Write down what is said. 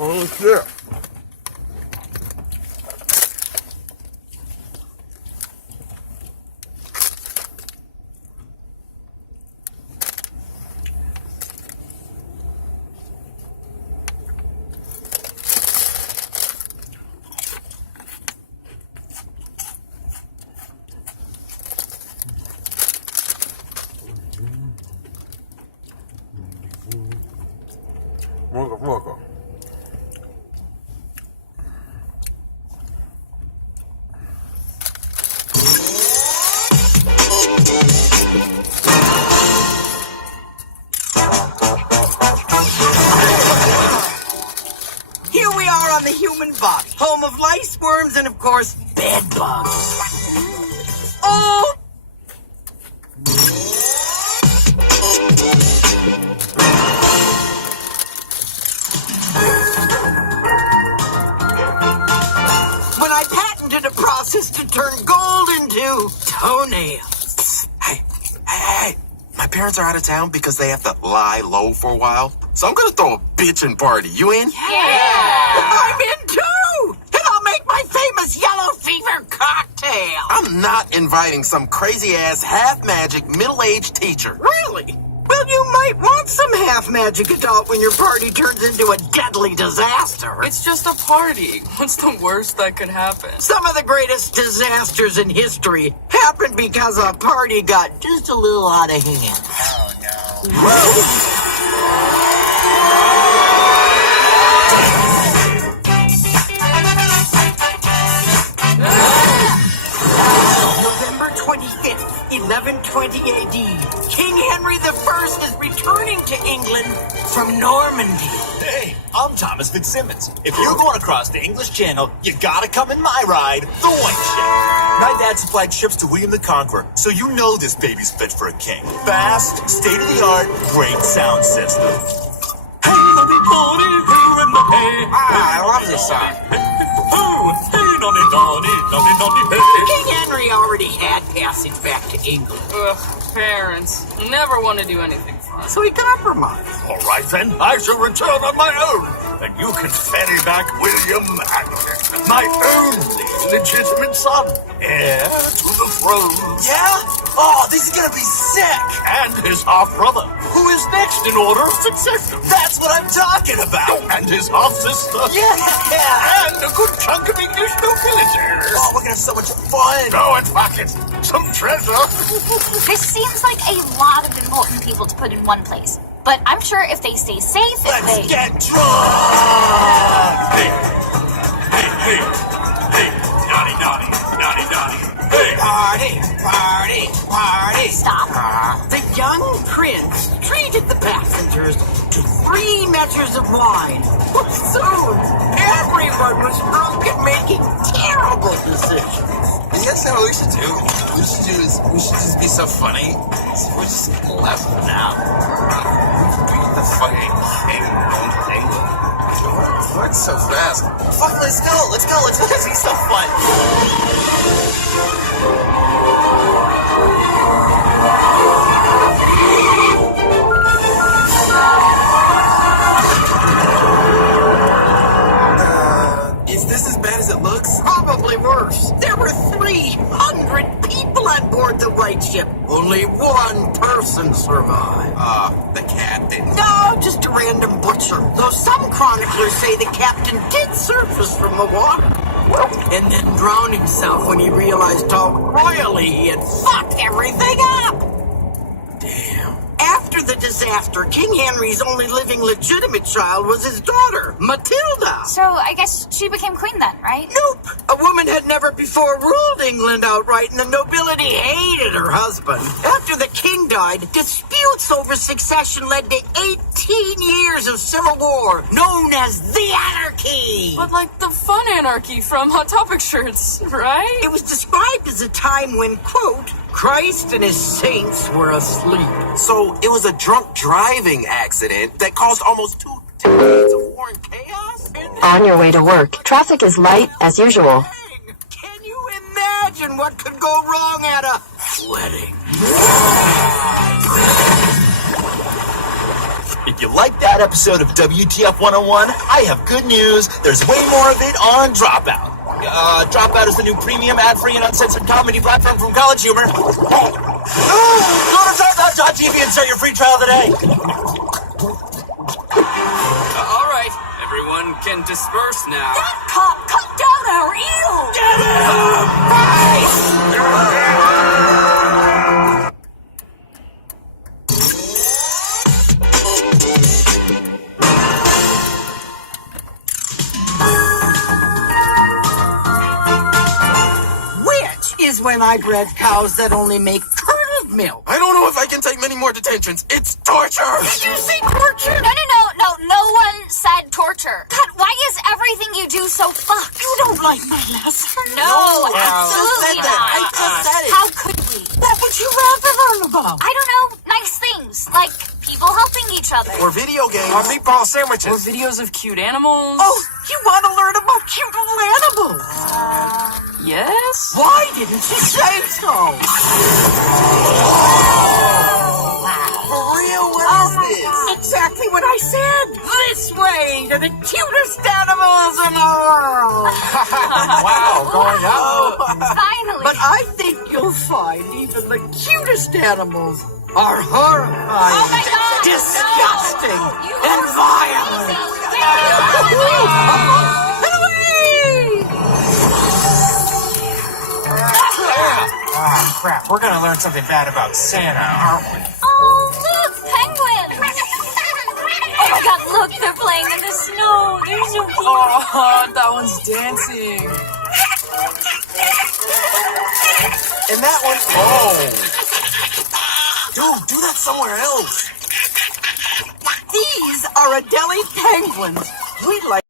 Oh shit. Motherfucker. Here we are on the human body, home of lice, worms, and of course, bed bugs. Oh! When I patented a process to turn gold into toenails. Hey, my parents are out of town because they have to lie low for a while. So I'm gonna throw a bitchin' party. You in? Yeah! I'm in too! And I'll make my famous yellow fever cocktail! I'm not inviting some crazy-ass, half-magic, middle-aged teacher. Really? Well, you might want some half-magic adult when your party turns into a deadly disaster. It's just a party. What's the worst that could happen? Some of the greatest disasters in history happened because a party got just a little out of hand. Oh, no. November 25th, 1120 AD. King Henry I is returning to England from Normandy. Hey, I'm Thomas Fitzsimmons. If you're going across the English Channel, you gotta come in my ride, the White Ship. My dad supplied ships to William the Conqueror, so you know this baby's fit for a king. Fast, state-of-the-art, great sound system. Hey, nonny, nonny, hey, in the hay. I love this song. Oh, hey, nonny, nonny, nonny, nonny, hey. King Henry already had passage back to England, Ugh, parents. Never want to do anything fun. so he compromised. All right, then, I shall return on my own, and you can ferry back William Hamilton, my only legitimate son, heir to the throne. Yeah? Oh, this is gonna be sick! And his half-brother, who is next in order of succession. That's what I'm talking about! And his half-sister. Yeah! And a good chunk of English nobility. Oh, we're gonna have so much fun! Go and pocket some treasure. This seems like a lot of important people to put in one place. But I'm sure if they stay safe, Let's get drunk! Hey, hey, hey, hey, naughty, naughty, naughty, naughty. Hey, Party, party, party. Stop. The young prince treated the passengers to 3 measures of wine. But soon, everyone was drunk and making terrible decisions. And that's not what we should do. We should just be so funny. So we're just left for now. Beat the fucking king going to England. What's so fast? Fuck, let's go! Let's see some fun! Is this as bad as it looks? Probably worse. There were 300 people on board the White Ship. Only one person survived. The cat didn't. No, just a random butcher. Though some chroniclers say the captain did surface from the water. And then drown himself when he realized how royally he had fucked everything up. Damn. After the disaster, after, King Henry's only living legitimate child was his daughter, Matilda. So I guess she became queen then, right? Nope. A woman had never before ruled England outright, and the nobility hated her husband. After the king died, disputes over succession led to 18 years of civil war, known as the Anarchy. But like the fun anarchy from Hot Topic shirts, right? It was described as a time when, quote, Christ and his saints were asleep. So it was a drunk driving accident that caused almost 2 decades of war and chaos? On your way to work, traffic is light as usual. Can you imagine what could go wrong at a wedding? If you like that episode of WTF 101, I have good news. There's way more of it on Dropout. Dropout is the new premium, ad-free, and uncensored comedy platform from College Humor. Go to dropout.tv and start your free trial today. All right, everyone can disperse now. Cop, cut down our eel! Is when I bred cows that only make curdled milk. I don't know if I can take many more detentions. It's torture! Did you say torture? No one said torture. God, why is everything you do so fucked? You don't like my lesson? No, absolutely not. I just said it. How could we? What would you rather learn about? I don't know, nice things, like people helping each other. Or video games. Or meatball Or sandwiches. videos of cute animals. Oh, you want to learn about cute little animals? Yes? Why didn't you say so? For real? What is this? Exactly what I said. This way to the cutest animals in the world. Wow, going up. Finally. But I think you'll find even the cutest animals are horrifying, Oh my God, disgusting, no. You and are violent. Oh, crap. We're gonna learn something bad about Santa, aren't we? Oh, look, penguins! Oh my God, look, they're playing in the snow. They're so cute. Oh, that one's dancing. And that one... Oh! Dude, do that somewhere else. These are Adelie penguins. We like